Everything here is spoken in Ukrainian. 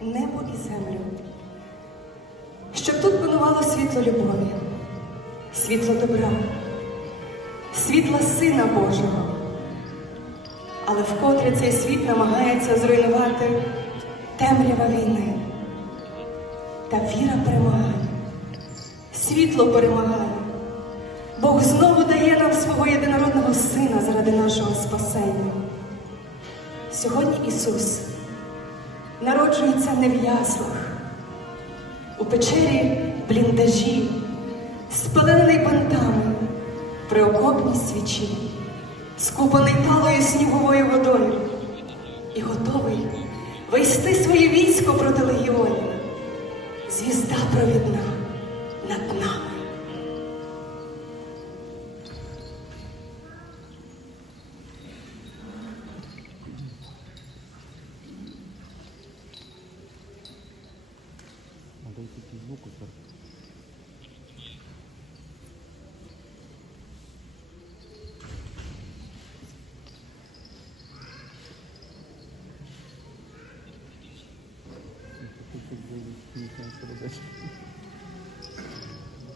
небо і землю, щоб тут панувало світло любові, світло добра, світло Сина Божого. Але вкотре цей світ намагається зруйнувати темрява війни. Та віра перемагає, світло перемагає. Бог знову дає нам свого єдинородного Сина заради нашого спасення. Сьогодні Ісус народжується не в яслах, у печері бліндажі, спалений бантами, при окопній свічі, скупаний талою сніговою водою. І готовий вести своє військо проти легіонів. Звізда провідна надо идти к звуку-то. Thank you.